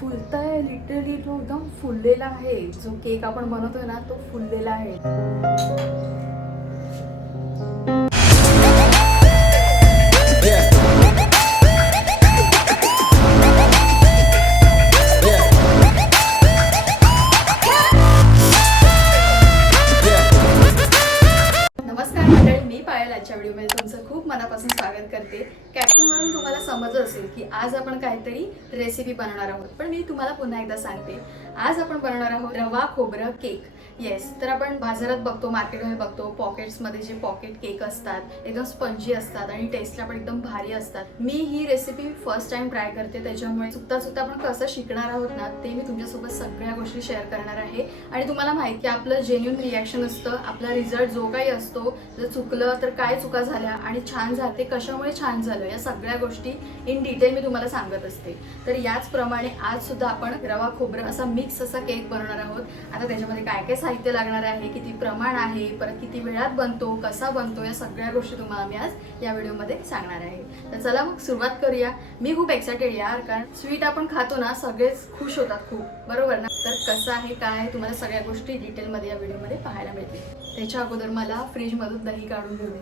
फुलताय literally, तो एकदम फुललेला आहे. जो केक आपण बनवतोय ना तो फुललेला आहे. नमस्कार मंडळी, मी पायल आजच्या व्हिडिओमध्ये तुमचं खूप मनापासून स्वागत करते. कॅप्शनवरून तुम्हाला समजलं असेल की आज आपण काहीतरी रेसिपी बनवणार आहोत, पण मी तुम्हाला पुन्हा एकदा सांगते. आज आपण बनवणार आहोत रवा खोबरं केक. येस, तर आपण बाजारात बघतो, मार्केटमध्ये बघतो, पॉकेट्समध्ये जे पॉकेट केक असतात एकदम स्पंजी असतात आणि टेस्टला पण एकदम भारी असतात. मी ही रेसिपी फर्स्ट टाइम ट्राय करते, त्याच्यामुळे चुकता चुकता आपण कसं शिकणार आहोत ना ते मी तुमच्यासोबत सगळ्या गोष्टी शेअर करणार आहे. आणि तुम्हाला माहिती की आपलं जेन्युइन रिॲक्शन असतं, आपला रिझल्ट जो काही असतो, जर चुकलं तर काय चुका झाल्या आणि छान झाले कशामुळे छान झालं, या सगळ्या गोष्टी इन डिटेल मी तुम्हाला सांगत असते. तर याचप्रमाणे आज सुद्धा आपण रवा खोबरं असा मिक्स असा केक बनवणार आहोत. आता त्याच्यामध्ये काय काय साहित्य लागणार आहे, किती प्रमाण आहे, परत किती वेळात बनतो, कसा बनतो, या सगळ्या गोष्टी तुम्हाला मी आज या व्हिडिओमध्ये सांगणार आहे. तर चला मग सुरुवात करूया. मी खूप एक्सायटेड यार, कारण स्वीट आपण खातो ना सगळेच खुश होतात खूप, बरोबर ना. तर कसं आहे काय आहे तुम्हाला सगळ्या गोष्टी डिटेलमध्ये या व्हिडिओमध्ये पाहायला मिळतील. त्याच्या अगोदर मला फ्रीजमधून दही काढून घेऊ दे.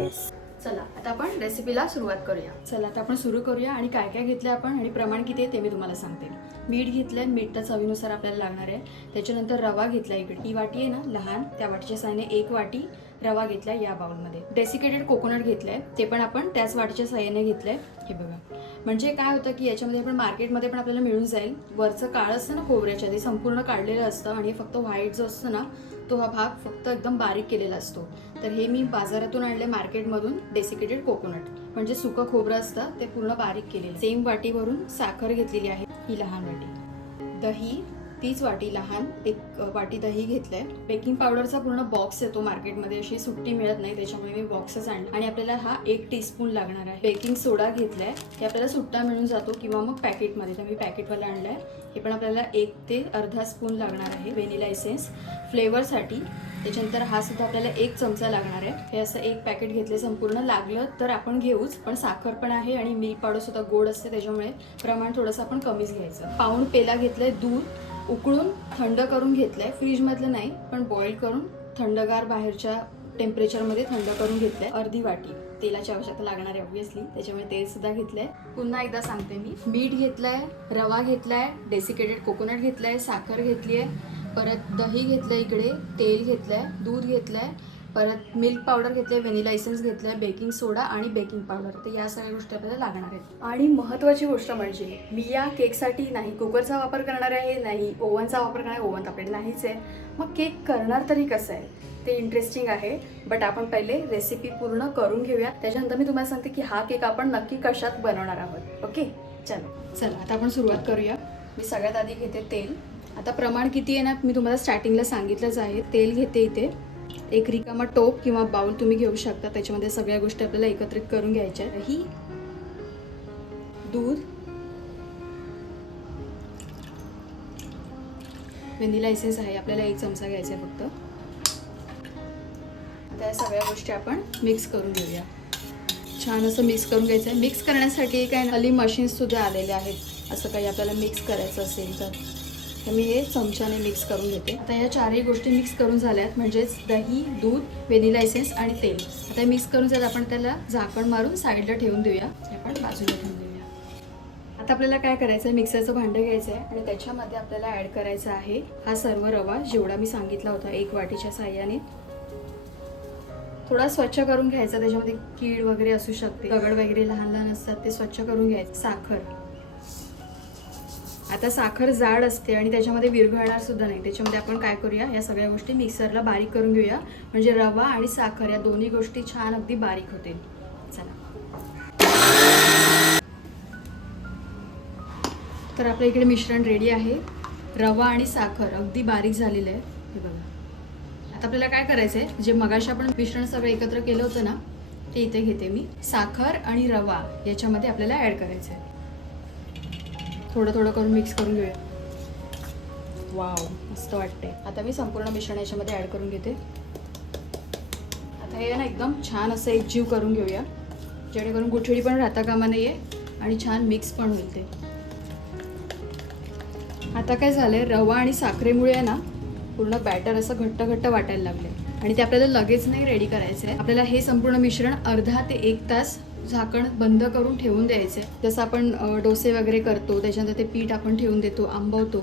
येस, चला आता आपण रेसिपीला सुरुवात करूया. चला आता आपण सुरू करूया. आणि काय काय घेतलं आपण आणि प्रमाण किती आहे ते मी तुम्हाला सांगते. मीठ घेतलंय, मीठ तर चवीनुसार आपल्याला लागणार आहे. त्याच्यानंतर रवा घेतला, इकडे ही वाटी आहे ना लहान, त्या वाटीच्या साहाय्याने 1 वाटी रवा घेतलाय या बाउलमध्ये. डेसिकेटेड कोकोनट घेतलंय, ते पण आपण त्याच वाटीच्या साहाय्याने घेतलंय. हे बघा, म्हणजे काय होतं की याच्यामध्ये आपण मार्केटमध्ये पण आपल्याला मिळून जाईल. वरचं काळं असतं ना खोबऱ्याच्या, ते संपूर्ण काढलेलं असतं आणि फक्त व्हाईट जो असतो ना तो हा भाग फक्त एकदम बारीक केलेला असतो. तर हे मी बाजारातून आणले मार्केटमधून, डेसिकेटेड कोकोनट, म्हणजे सुकं खोबरं असतं ते पूर्ण बारीक केलेलं. सेम वाटीवरून साखर घेतलेली आहे, ही लहान वाटी. दही तीच वाटी लहान, 1 वाटी दही घेतलंय. बेकिंग पावडरचा पूर्ण बॉक्स येतो मार्केटमध्ये, अशी सुट्टी मिळत नाही, त्याच्यामुळे मी बॉक्सच आणला. आणि आपल्याला हा 1 टीस्पून लागणार आहे. बेकिंग सोडा घेतलाय, हे आपल्याला सुट्टा मिळून जातो किंवा मग पॅकेटमध्ये, तर मी पॅकेटवाला आणलाय. हे पण आपल्याला 1 ते अर्धा स्पून लागणार आहे. व्हॅनिला एसेन्स फ्लेवरसाठी. त्याच्यानंतर हा सुद्धा आपल्याला 1 चमचा लागणार आहे. हे असं 1 पॅकेट घेतले संपूर्ण, लागलं तर आपण घेऊच, पण साखर पण आहे आणि मिल्क पावडर सुद्धा गोड असते, त्याच्यामुळे प्रमाण थोडंसं आपण कमीच घ्यायचं. पाऊण पेला घेतलंय दूध, उकळून थंड करून घेतलंय, फ्रीजमधलं नाही पण बॉईल करून थंडगार बाहेरच्या टेम्परेचरमध्ये थंड करून घेतलंय. अर्धी वाटी तेलाची आवश्यकता लागणार आहे ऑब्व्हियसली, त्याच्यामुळे तेल सुद्धा घेतलंय. पुन्हा एकदा सांगते मी, मीठ घेतलंय, रवा घेतलाय, डेसिकेटेड कोकोनट घेतलंय, साखर घेतलीय, परत दही घेतलंय, इकडे तेल घेतलंय, दूध घेतलंय, परत मिल्क पावडर घेतले, व्हॅनिला एसेन्स घेतलाय, बेकिंग सोडा आणि बेकिंग पावडर. तर या सगळ्या गोष्टी आपल्याला लागणार आहेत. आणि महत्त्वाची गोष्ट म्हणजे मी या केकसाठी नाही कुकरचा वापर करणार आहे, नाही ओव्हनचा वापर करणार आहे. ओव्हन आपल्याकडे नाहीच आहे. मग केक करणार तरी कसं आहे ते इंटरेस्टिंग आहे, बट आपण पहिले रेसिपी पूर्ण करून घेऊया. त्याच्यानंतर मी तुम्हाला सांगते की हा केक आपण नक्की कशात बनवणार आहोत. ओके, चला आता आपण सुरुवात करूया. मी सगळ्यात आधी घेते तेल. आता प्रमाण किती आहे ना मी तुम्हाला स्टार्टिंगला सांगितलंच आहे. तेल घेते, इथे 1 रिकामा टोप किंवा बाउल तुम्ही घेऊ शकता, त्याच्यामध्ये सगळ्या गोष्टी आपल्याला एकत्रित करून घ्यायच्या. ही दूध, व्हॅनिला एसेन्स आहे, आपल्याला 1 चमचा घ्यायचा आहे फक्त. आता या सगळ्या गोष्टी आपण मिक्स करून घेऊया. छान असं मिक्स करून घ्यायचं आहे. मिक्स करण्यासाठी काय हल्ली मशीन्स सुद्धा आलेले आहेत, असं काही आपल्याला मिक्स करायचं असेल तर मी हे चमच्याने मिक्स करून घेते. आता या 4ही गोष्टी मिक्स करून झाल्यात, म्हणजेच दही, दूध, व्हॅनिला एसेन्स आणि तेल. आता मिक्स करून झालं, आपण त्याला झाकण मारून साईडला ठेवून देऊया. हे आपण बाजूला ठेवून देऊया. आता आपल्याला काय करायचं आहे, मिक्सरचं भांडं घ्यायचं आहे आणि त्याच्यामध्ये आपल्याला ॲड करायचा आहे हा सर्व रवा, जेवढा मी सांगितला होता 1 वाटीच्या साह्याने. थोडा स्वच्छ करून घ्यायचा, त्याच्यामध्ये कीड वगैरे असू शकते, दगड वगैरे लहान लहान असतात, ते स्वच्छ करून घ्यायचं. साखर, आता साखर जाड असते आणि त्याच्यामध्ये विरघळणार सुद्धा नाही, त्याच्यामध्ये आपण काय करूया, या सगळ्या गोष्टी मिक्सरला बारीक करून घेऊया, म्हणजे रवा आणि साखर या दोन्ही गोष्टी छान अगदी बारीक होतील. चला, तर आपल्या इकडे मिश्रण रेडी आहे. रवा आणि साखर अगदी बारीक झालेलं आहे, हे बघा. आता आपल्याला काय करायचं आहे, जे मगाशी आपण मिश्रण सगळं एकत्र केलं होतं ना ते इथे घेते मी. साखर आणि रवा याच्यामध्ये आपल्याला ॲड करायचं आहे. थोडं थोडं करून मिक्स करून घेऊया. वाव, मस्त वाटते. आता मी संपूर्ण मिश्रण याच्यामध्ये ॲड करून घेते. आता हे ना एकदम छान असं एकजीव करून घेऊया, जेणेकरून गुठळी पण राहता कामा नये आणि छान मिक्स पण होईल ते. आता काय झालंय, रवा आणि साखरेमुळे आहे ना पूर्ण बॅटर असं घट्ट घट्ट वाटायला लागले आणि ते आपल्याला लगेच नाही रेडी करायचं आहे. आपल्याला हे संपूर्ण मिश्रण अर्धा ते 1 तास झाकण बंद करून ठेवून द्यायचं आहे. जसं आपण डोसे वगैरे करतो त्याच्यानंतर ते पीठ आपण ठेवून देतो, आंबवतो,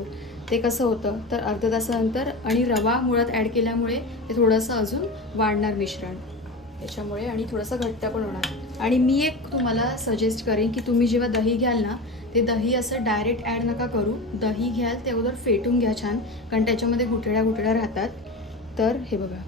ते कसं होतं तर अर्ध्या तासानंतर. आणि रवा मुळात ॲड केल्यामुळे ते थोडंसं अजून वाढणार मिश्रण त्याच्यामुळे आणि थोडंसं घट्ट पण होणार. आणि मी एक तुम्हाला सजेस्ट करेन की तुम्ही जेव्हा दही घ्याल ना, ते दही असं डायरेक्ट ॲड नका करू. दही घ्याल ते अगोदर फेटून घ्या छान, कारण त्याच्यामध्ये गुठळ्या गुठळ्या राहतात. तर हे बघा,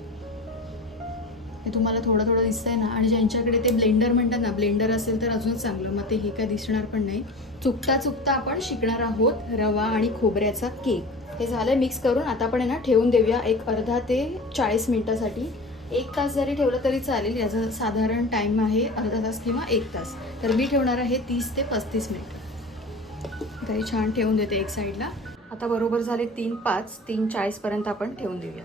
हे तुम्हाला थोडं थोडं दिसतंय ना. आणि ज्यांच्याकडे ते ब्लेंडर म्हणतात ना, ब्लेंडर असेल तर अजून चांगलं, मग ते हे काय दिसणार पण नाही. चुकता चुकता आपण शिकणार आहोत रवा आणि खोबऱ्याचा केक. हे झालं मिक्स करून. आता आपण आहे ना ठेवून देऊया एक अर्धा ते 40 मिनिटासाठी. 1 तास जरी ठेवलं तरी चालेल, याचा साधारण टाईम आहे अर्धा तास किंवा 1 तास. तर मी ठेवणार आहे 30 ते 35 मिनिट. तरी छान ठेवून देते एक साईडला. आता बरोबर झाले 3:05, 3:40पर्यंत आपण ठेवून देऊया.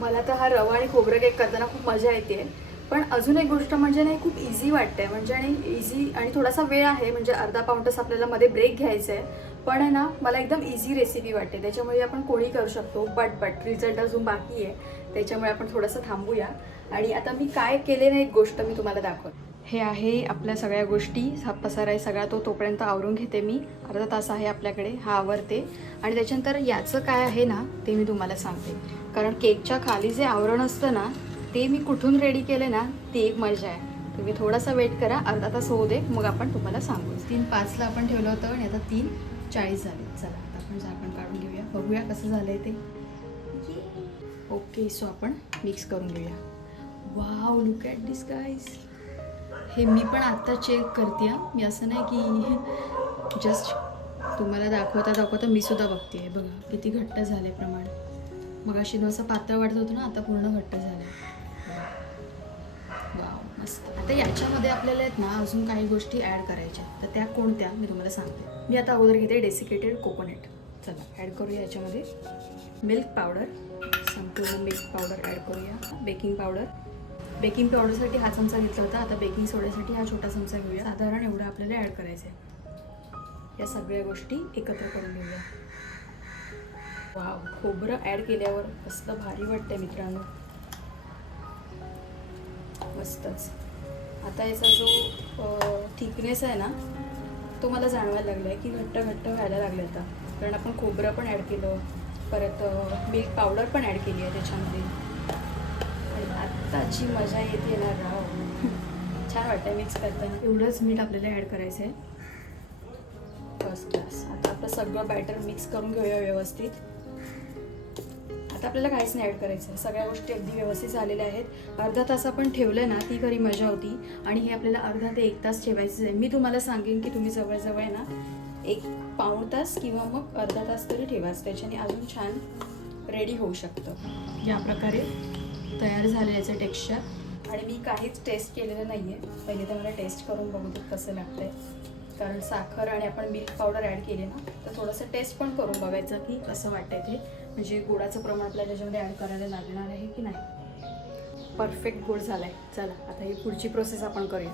मला तर हा रवा आणि खोबरं केक करताना खूप मजा येते. पण अजून एक गोष्ट म्हणजे नाही, खूप इझी वाटते. म्हणजे आणि इझी आणि थोडासा वेळ आहे, म्हणजे अर्धा पाऊण तास आपल्याला मध्ये ब्रेक घ्यायचा आहे. पण आहे ना, मला एकदम इझी रेसिपी वाटते. त्याच्यामुळे आपण कोणी करू शकतो. बट रिझल्ट अजून बाकी आहे, त्याच्यामुळे आपण थोडंसं थांबूया. आणि आता मी काय केले ना, एक गोष्ट मी तुम्हाला दाखवते. हे आहे आपल्या सगळ्या गोष्टी, हा पसारा आहे सगळा, तो तोपर्यंत आवरून घेते मी. अर्धा तास आहे आपल्याकडे, हा आवरते. आणि त्याच्यानंतर याचं काय आहे ना ते मी तुम्हाला सांगते. कारण केकच्या खाली जे आवरण असतं ना, ते मी कुठून रेडी केले ना, ती एक मजा आहे. तुम्ही थोडासा वेट करा, अर्धा तास होऊ दे, मग आपण तुम्हाला सांगू. 3:05ला आपण ठेवलं होतं आणि आता 3:40 झाले. चला आता आपण झाकण काढून घेऊया, बघूया कसं झालं आहे ते. ओके, सो आपण मिक्स करून घेऊया. Wow, look at this guys. हे मी पण आत्ता चेक करते हां, मी असं नाही की जस्ट तुम्हाला दाखवता मी सुद्धा बघते आहे. बघा किती घट्ट झालं आहे प्रमाण. मग अशी असं पातळ वाटत होतं ना, आता पूर्ण घट्ट झालं आहे. वाव, मस्त. आता याच्यामध्ये आपल्याला आहेत ना अजून काही गोष्टी ॲड करायच्या, तर त्या कोणत्या मी तुम्हाला सांगते. मी आता अगोदर घेते डेसिकेटेड कोकोनट. चला ॲड करूया याच्यामध्ये. मिल्क पावडर, संपूर्ण मिल्क पावडर ॲड करूया. बेकिंग पावडरसाठी हा चमचा घेतला होता. आता बेकिंग सोड्यासाठी हा छोटा चमचा घेऊया. साधारण एवढं आपल्याला ॲड करायचं आहे. या सगळ्या गोष्टी एकत्र करून घेऊया. वाव, खोबरं ॲड केल्यावर कसलं भारी वाटतंय मित्रांनो, मस्तच. आता याचा जो थिकनेस आहे ना, तो मला जाणवायला लागला आहे की घट्ट व्हायला लागलं आता. कारण आपण खोबरं पण ॲड केलं, परत मिल्क पावडर पण ॲड केली आहे त्याच्यामध्ये. आणि आत्ताची मजा येते ना राव, छान वाटतं मिक्स करताना. एवढंच मीठ आपल्याला ॲड करायचं आहे. First class. आता आपलं सगळं बॅटर मिक्स करून घेऊया व्यवस्थित. आता आपल्याला काहीच नाही ॲड करायचं आहे, सगळ्या गोष्टी अगदी व्यवस्थित झालेल्या आहेत. अर्धा तास आपण ठेवलं ना, ती खरी मजा होती. आणि हे आपल्याला अर्धा ते 1 तास ठेवायचं आहे. मी तुम्हाला सांगेन की तुम्ही जवळजवळ आहे ना 1 पाऊण तास किंवा मग अर्धा तास तरी ठेवाच, त्याच्याने अजून छान रेडी होऊ शकतं. या प्रकारे तयार झालं याचं टेक्स्चर. आणि मी काहीच टेस्ट केलेलं नाही आहे. पहिले तर मला टेस्ट करून बघू दे कसं लागतं आहे. कारण साखर आणि आपण मिल्क पावडर ॲड केले ना, तर थोडंसं टेस्ट पण करून बघायचं की कसं वाटतंय ते. म्हणजे गुळाचं प्रमाण आपल्याला त्याच्यामध्ये ॲड करायला लागणार आहे की नाही. परफेक्ट गोड झाला आहे. चला आता ही पुढची प्रोसेस आपण करूया.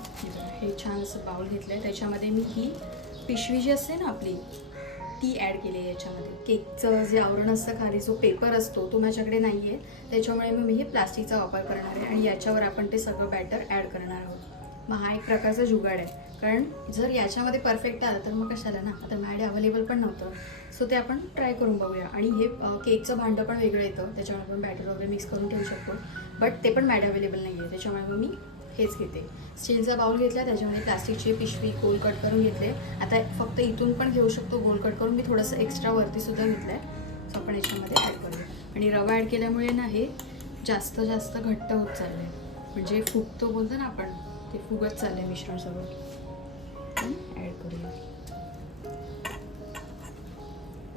हे छान असं बाउल घेतलं आहे, त्याच्यामध्ये मी ही पिशवी जी असते ना आपली, ती ॲड केली आहे याच्यामध्ये. केकचं जे आवरण असतं खाली, जो पेपर असतो तो माझ्याकडे नाही आहे, त्याच्यामुळे मी हे प्लास्टिकचा वापर करणार आहे. आणि याच्यावर आपण ते सगळं बॅटर ॲड करणार आहोत. मग हा एक प्रकारचा जुगाड आहे. कारण जर याच्यामध्ये परफेक्ट आलं तर मग कशाला ना. आता माझ्याकडे अवेलेबल पण नव्हतं, सो ते आपण ट्राय करून बघूया. आणि हे केकचं भांडं पण वेगळं येतं, त्याच्यामुळे आपण बॅटर वगैरे मिक्स करून ठेवू शकतो. बट ते पण माझ्याकडे अवेलेबल नाही आहे, त्याच्यामुळे मग मी हेच घेते. स्टीलचा बाउल घेतला, त्याच्यामध्ये प्लास्टिकची पिशवी गोल कट करून घेतले. आता फक्त इथून पण घेऊ शकतो गोल कट करून. मी थोडंसं एक्स्ट्रा वरतीसुद्धा घेतलं आहे, सो आपण याच्यामध्ये ॲड करूया. आणि रवा ॲड केल्यामुळे ना हे जास्त घट्ट होत चाललं आहे. म्हणजे फुगतो बोलतो ना आपण, ते फुगत चाललं आहे मिश्रण सगळं. ॲड करूया.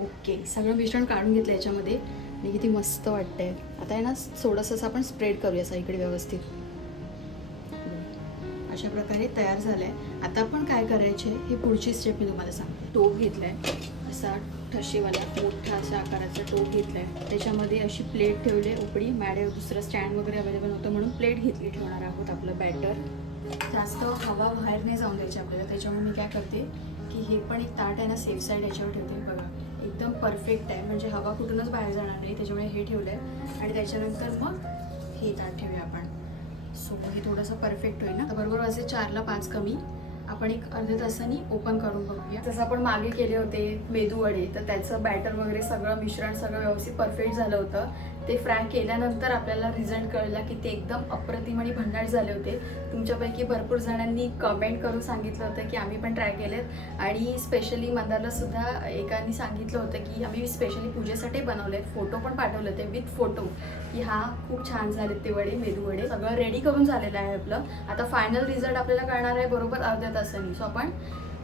ओके, सगळं मिश्रण काढून घेतलं याच्यामध्ये. आणि किती मस्त वाटतंय. आता आहे ना थोडंसं आपण स्प्रेड करूया सगळीकडे व्यवस्थित. अशा प्रकारे तयार झालं आहे. आता आपण काय करायचे ही पुढची स्टेप मी तुम्हाला सांगते. टोप घेतला आहे, असा ठसेवाला मोठा अशा आकाराचा टोप घेतला आहे. त्याच्यामध्ये अशी प्लेट ठेवली उकडी. मॅडे दुसरं स्टँड वगैरे अवेलेबल नव्हतं म्हणून प्लेट घेतली. ठेवणार आहोत आपलं बॅटर. जास्त हवा बाहेर नाही जाऊन द्यायची आपल्याला, त्याच्यामुळे मी काय करते की हे पण एक ताट आहे ना सेफ साईड याच्यावर ठेवते. बघा एकदम परफेक्ट आहे, म्हणजे हवा कुठूनच बाहेर जाणार नाही, त्याच्यामुळे हे ठेवलं आहे. आणि त्याच्यानंतर मग हे ताट ठेवूया आपण. सो हे थोडंसं परफेक्ट होईल ना. तर बरोबर वाजले 4ला 5 कमी. आपण एक अर्ध्या तासाने ओपन करून बघूया. जसं आपण मागे केले होते मेदू वडे, तर त्याचं बॅटर वगैरे सगळं मिश्रण सगळं व्यवस्थित परफेक्ट झालं होतं. ते फ्राय केल्यानंतर आपल्याला रिझल्ट कळला की ते एकदम अप्रतिम आणि भन्नाट झाले होते. तुमच्यापैकी भरपूर जणांनी कमेंट करून सांगितलं होतं की आम्ही पण ट्राय केलेत, आणि स्पेशली मंदारला सुद्धा एकाने सांगितलं होतं की आम्ही स्पेशली पूजेसाठी बनवलेत. फोटो पण पाठवले होते विथ फोटो की हा खूप छान झालेत ते वडे, मेदू वडे. सगळं रेडी करून झालेलं आहे आपलं. आता फायनल रिझल्ट आपल्याला कळणार आहे बरोबर अर्ध्या तासाने. सो आपण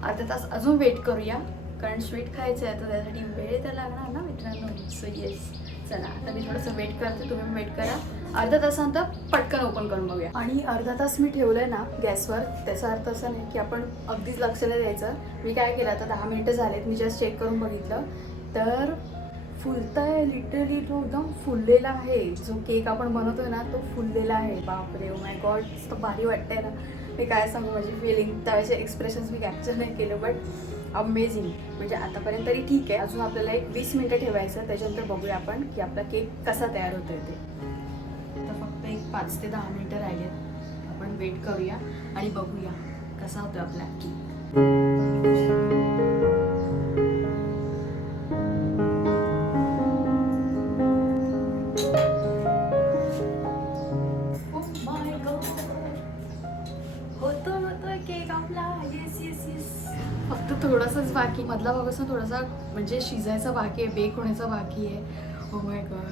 अर्धा तास अजून वेट करूया, कारण स्वीट खायचं आहे तर त्यासाठी वेळ तर लागणार ना मित्रांनो. सो येस, चला आता मी थोडंसं वेट करते, तुम्ही वेट करा. अर्धा तासानंतर पटकन ओपन करून बघूया. आणि अर्धा तास मी ठेवलं आहे ना गॅसवर, त्याचा अर्थ असा नाही की आपण अगदीच लक्ष नाही द्यायचं. मी काय केलं, आता 10 मिनटं झालेत, मी जस्ट चेक करून बघितलं तर फुलता आहे लिटरली. तो एकदम फुललेला आहे. जो केक आपण बनवतोय ना तो फुललेला आहे. बापरे, ओ माय गॉड, तर भारी वाटतंय ना. मी काय सांगू, माझी फिलिंग, त्याचे एक्सप्रेशन्स मी कॅप्चर नाही केलं, बट अमेझिंग. म्हणजे आतापर्यंत तरी ठीक आहे. अजून आपल्याला एक 20 मिनटं ठेवायचं, त्याच्यानंतर बघूया आपण की आपला केक कसा तयार होतोय ते. आता फक्त एक 5 ते 10 मिनटं राहिलेत. आपण वेट करूया आणि बघूया कसा होतो आपला केक. केक आपला, येस येस येस. फक्त थोडंसंच बाकी, मधला भाग असं थोडासा म्हणजे शिजायचा बाकी आहे, बेक होण्याचा बाकी आहे. Oh my God.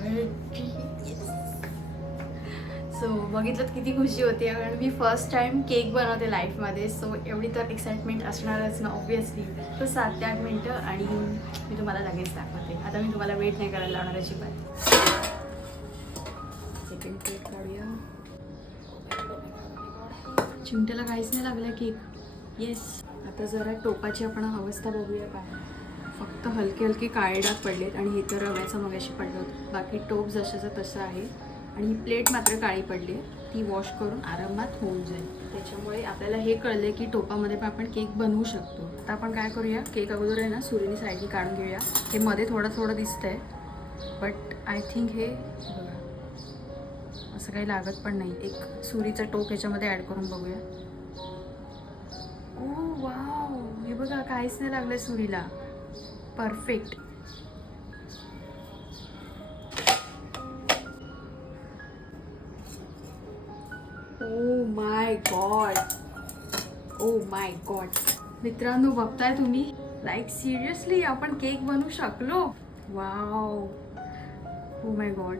सो बघितलं किती खुशी होती, कारण मी फर्स्ट टाइम केक बनवते लाईफमध्ये. सो एवढी तर एक्साइटमेंट असणारच ना ऑब्व्हियसली. तर 7 ते 8 मिनटं आणि मी तुम्हाला लगेच दाखवते. आता मी तुम्हाला वेट नाही करायला लावणार अजिबात. सेकंड केक काढूया. चिमट्याला काहीच नाही लागलं केक. येस. आता जरा टोपाची आपण अवस्था बघूया काय. फक्त हलके हलके काळे डाग पडलेत, आणि हे तर रव्याचं मगाशी पडलं होतं. बाकी टोप जशाचं तसं आहे, आणि ही प्लेट मात्र काळी पडली आहे. ती वॉश करून आरामात होऊन जाईल. त्याच्यामुळे आपल्याला हे कळलं की टोपामध्ये पण आपण केक बनवू शकतो. आता आपण काय करूया, केक अगोदर आहे ना सुरीने साईडनी काढून घेऊया. हे मध्ये थोडं थोडं दिसतंय, बट आय थिंक हे बघा असं काही लागत पण नाही. एक सुरीचं टोक ह्याच्यामध्ये ॲड करून बघूया. ओ वाव, हे बघा काहीच नाही लागलंय सुरीला. Perfect. Oh my God, oh my God. मित्रांनो बघताय तुम्ही, लाईक सिरियसली आपण केक बनवू शकलो. Wow, oh my God.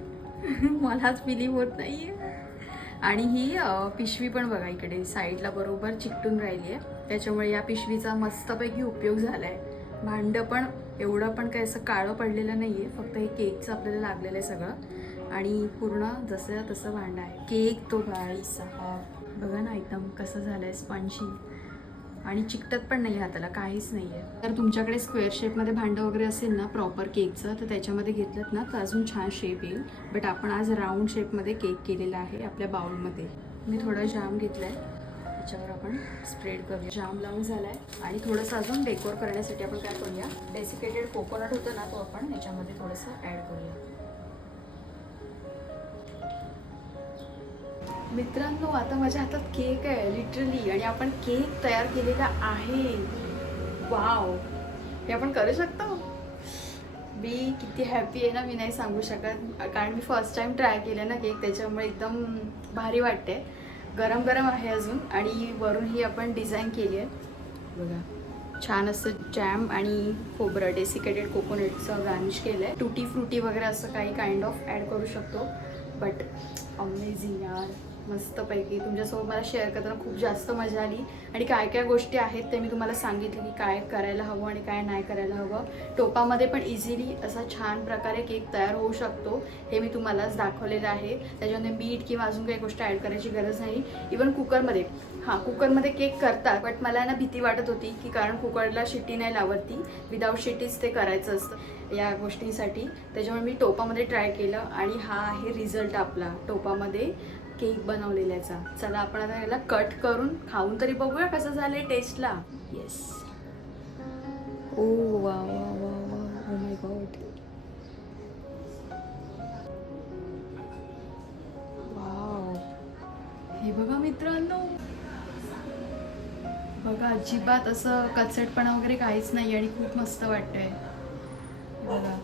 मलाच बिलीव्ह होत नाहीये. आणि ही पिशवी पण बघा इकडे साईडला बरोबर चिकटून राहिली आहे. त्याच्यामुळे या पिशवीचा मस्तपैकी उपयोग झाला आहे. भांडं पण एवढं पण काही असं काळं पडलेलं नाही आहे, फक्त हे केकचं आपल्याला लागलेलं आहे सगळं. आणि पूर्ण जसं तसं भांडं आहे. केक तो भाई साहब बघा ना एकदम कसं झालं आहे स्पंजी, आणि चिकटत पण नाही हाताला, काहीच नाही आहे. तर तुमच्याकडे स्क्वेअर शेपमध्ये भांडं वगैरे असेल ना प्रॉपर केकचं, तर त्याच्यामध्ये घेतलं ना तर अजून छान शेप येईल. बट आपण आज राऊंड शेपमध्ये केक केलेला आहे आपल्या बाउलमध्ये. मी थोडं जाम घेतलं आहे, त्याच्यावर आपण स्प्रेड करूया. जाम लावून झाला आहे, आणि थोडंसं अजून डेकोर करण्यासाठी आपण काय करूया, डेसिकेटेड कोकोनट होतं ना तो आपण ह्याच्यामध्ये थोडंसं ॲड करूया. मित्रांनो आता माझ्या हातात केक आहे लिटरली, आणि आपण केक तयार केलेला आहे. वाव, हे आपण करू शकतो. मी किती हॅपी आहे ना, मी नाही सांगू शकत, कारण मी फर्स्ट टाइम ट्राय केलं ना केक, त्याच्यामुळे एकदम भारी वाटते. गरम गरम आहे अजून, आणि वरून ही आपण डिझाईन केली आहे बघा. छान असं जॅम आणि खोबरं डेसिकेटेड कोकोनटचं गार्निश केलं आहे. टुटी फ्रुटी वगैरे असं काही काइंड ऑफ ॲड करू शकतो. बट अमेझिंग यार, मस्तपैकी तुमच्यासोबत मला शेअर करताना खूप जास्त मजा आली. आणि काय काय गोष्टी आहेत ते मी तुम्हाला सांगितले की काय करायला हवं आणि काय नाही करायला हवं. टोपामध्ये पण इझिली असा छान प्रकारे केक तयार होऊ शकतो, हे मी तुम्हालाच दाखवलेलं आहे. त्याच्यामध्ये मीठ किंवा अजून काही गोष्ट ॲड करायची गरज नाही. इवन कुकरमध्ये, हां कुकरमध्ये केक करतात, बट मला ना भीती वाटत होती की कारण कुकरला शिट्टी नाही लावत ती, विदाऊट शिट्टीच ते करायचं असतं या गोष्टींसाठी. त्याच्यामुळे मी टोपामध्ये ट्राय केलं, आणि हा आहे रिझल्ट आपला टोपामध्ये केक बनवलेल्याचा. चला आपण आता याला कट करून खाऊन तरी बघूया कसं झालं टेस्टला. येस. ओ वा वा वा वा, ओ माय अजिबात असं कचरटपणा वगैरे काहीच नाही आणि खूप मस्त वाटतंय बघा.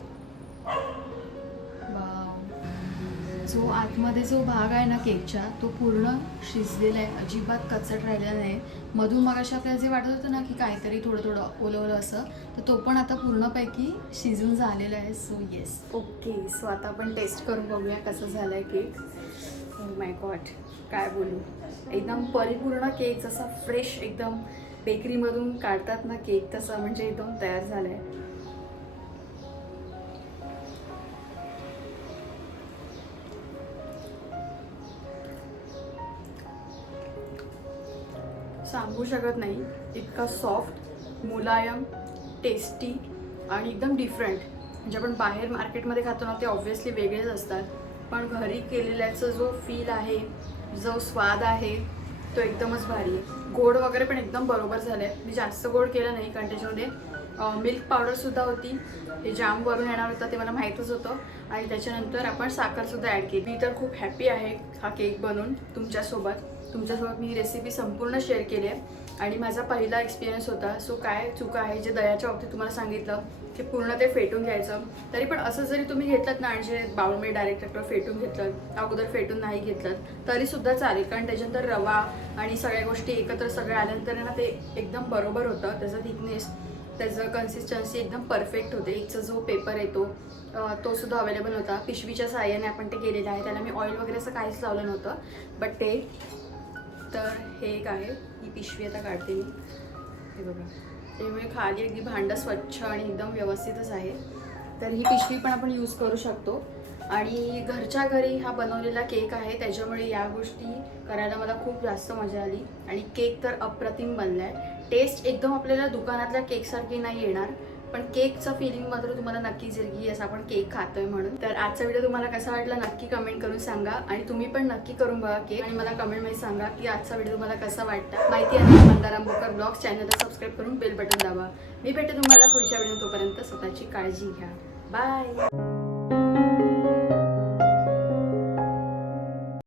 जो आतमध्ये जो भाग आहे ना केकचा तो पूर्ण शिजलेला आहे, अजिबात कचट राहिलेला नाही. मधून मगाशी आपल्याला जे वाटत होतं ना की काहीतरी थोडं थोडं ओलं असं, तर तो पण आता पूर्णपैकी शिजून झालेला आहे. So yes. ओके, सो आता आपण टेस्ट करून बघूया कसं झालं आहे केक. ओ माय गॉड, काय बोलू, एकदम परिपूर्ण केक जसा फ्रेश एकदम बेकरीमधून काढतात ना केक तसा म्हणजे एकदम तयार झाला आहे. सांगू शकत नाही, इतका सॉफ्ट, मुलायम, टेस्टी आणि एकदम डिफरंट. म्हणजे आपण बाहेर मार्केटमध्ये खातो ना ते ऑब्व्हियसली वेगळेच असतात, पण घरी केलेल्याचा जो फील आहे, जो स्वाद आहे तो एकदमच भारी आहे. गोड वगैरे पण एकदम बरोबर झालं आहे. मी जास्त गोड केलं नाही कारण त्याच्यामध्ये मिल्क पावडरसुद्धा होती. हे जाम वरून येणार होतं ते मला माहीतच होतं आणि त्याच्यानंतर आपण साखरसुद्धा ॲड केली. मी तर खूप हॅपी आहे हा केक बनवून तुमच्यासोबत मी रेसिपी संपूर्ण शेअर केली आहे आणि माझा पहिला एक्सपिरियन्स होता. सो काय चुका आहे जे दह्याच्या बाबतीत तुम्हाला सांगितलं की पूर्ण ते फेटून घ्यायचं. तरी पण असं जरी तुम्ही घेतलं ना आणि जे बाउलमध्ये डायरेक्ट फेटून घेतलं, अगोदर फेटून नाही घेतलं तरीसुद्धा चालेल, कारण त्याच्यानंतर रवा आणि सगळ्या गोष्टी एकत्र सगळ्या आल्यानंतर ना ते एकदम बरोबर होतं. त्याचा थिकनेस, त्याचं कन्सिस्टन्सी एकदम परफेक्ट होते. एकचा जो पेपर येतो तो सुद्धा अवेलेबल होता. पिशवीच्या साहाय्याने आपण ते केलेलं आहे, त्याला मी ऑइल वगैरे असं काहीच लावलं नव्हतं. बट ते तर हे एक आहे, ही पिशवी आता काढते मी. हे बघा, त्यामुळे खाली अगदी भांडं स्वच्छ आणि एकदम व्यवस्थितच आहे. तर ही पिशवी पण आपण यूज करू शकतो आणि घरच्या घरी हा बनवलेला केक आहे, त्याच्यामुळे या गोष्टी करायला मला खूप जास्त मजा आली आणि केक तर अप्रतिम बनला आहे. टेस्ट एकदम आपल्याला दुकानातल्या केकसारखी नाही येणार, पण केकचं फिलिंग मात्र तुम्हाला नक्कीच येईल की असं आपण केक खातोय म्हणून. तर आजचा व्हिडिओ तुम्हाला कसा वाटला नक्की कमेंट करून सांगा आणि तुम्ही पण नक्की करून बघा केक आणि मला कमेंटमध्ये सांगा की आजचा व्हिडिओ तुम्हाला कसा वाटला. माहिती आहे मंदार आंबोकर ब्लॉग्स चॅनलला सबस्क्राईब करून बेल बटन दाबा. मी भेटते तुम्हाला पुढच्या व्हिडिओ, तोपर्यंत स्वतःची काळजी घ्या. बाय.